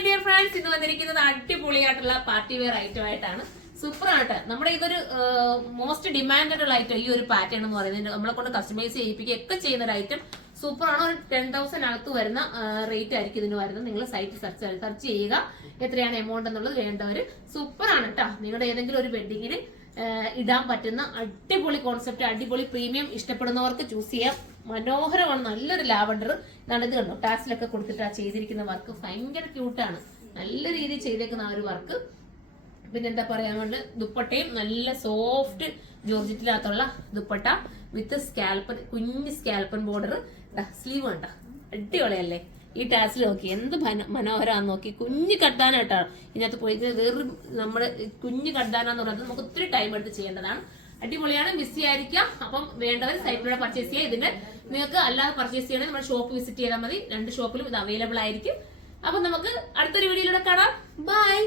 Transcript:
My dear friends, ഇന്ന് വന്നിരിക്കുന്നത് അടിപൊളിയായിട്ടുള്ള പാർട്ടി വെയർ ഐറ്റം ആയിട്ടാണ്. സൂപ്പർ ആയിട്ട് നമ്മുടെ ഇതൊരു മോസ്റ്റ് ഡിമാൻഡഡ് ഉള്ള ഐറ്റം. ഈ ഒരു പാറ്റേൺ എന്ന് പറയുന്നത് നമ്മളെ കൊണ്ട് കസ്റ്റമൈസ് ചെയ്യിപ്പിക്കുകയൊക്കെ ചെയ്യുന്ന ഒരു ഐറ്റം. സൂപ്പറാണ്. ഒരു 10,000 അകത്ത് വരുന്ന റേറ്റ് ആയിരിക്കും ഇതിന് വരുന്നത്. നിങ്ങൾ സൈറ്റ് സെർച്ച് ചെയ്യുക എത്രയാണ് എമൗണ്ട് എന്നുള്ളത്. വേണ്ടവര് സൂപ്പറാണ് കേട്ടോ. നിങ്ങളുടെ ഏതെങ്കിലും ഒരു വെഡിങ്ങിന് ഇടാൻ പറ്റുന്ന അടിപൊളി കോൺസെപ്റ്റ്, അടിപൊളി പ്രീമിയം ഇഷ്ടപ്പെടുന്നവർക്ക് ചൂസ് ചെയ്യാം. മനോഹരമാണ്. നല്ലൊരു ലാവണ്ടർ. ഇതാണ്. ഇത് കണ്ടോ, ടാസിലൊക്കെ കൊടുത്തിട്ട് ചെയ്തിരിക്കുന്ന വർക്ക് ഭയങ്കര ക്യൂട്ടാണ്. നല്ല രീതിയിൽ ചെയ്തേക്കുന്ന ആ ഒരു വർക്ക്. പിന്നെ എന്താ പറയാനുണ്ട്, ദുപ്പട്ടയും നല്ല സോഫ്റ്റ് ജോർജറ്റിനകത്തുള്ള ദുപ്പട്ട വിത്ത് സ്കാൽപ്പൻ, കുഞ്ഞ് സ്കാൽപ്പൻ ബോർഡർ. സ്ലീവ് കണ്ട അടിപൊളിയല്ലേ. ഈ ടാസിൽ നോക്കി എന്ത് മനോഹരാന്ന് നോക്കി. കുഞ്ഞു കട്ടാനായിട്ടാണ് ഇതിനകത്ത് പോയി. വേറൊരു നമ്മുടെ കുഞ്ഞു കട്ടാനാന്ന് പറയുന്നത് നമുക്ക് ഒത്തിരി ടൈം എടുത്ത് ചെയ്യേണ്ടതാണ്. അടിപൊളിയാണ്. ബിസി ആയിരിക്കാം. അപ്പം വേണ്ടവർ സൈറ്റിലൂടെ പർച്ചേസ് ചെയ്യുക. ഇതിന്റെ നിങ്ങൾക്ക് അല്ലാതെ പർച്ചേസ് ചെയ്യണമെങ്കിൽ നമ്മുടെ ഷോപ്പ് വിസിറ്റ് ചെയ്താൽ മതി. 2 ഷോപ്പിലും ഇത് അവൈലബിൾ ആയിരിക്കും. അപ്പൊ നമുക്ക് അടുത്തൊരു വീഡിയോയിലൂടെ കാണാം. ബൈ.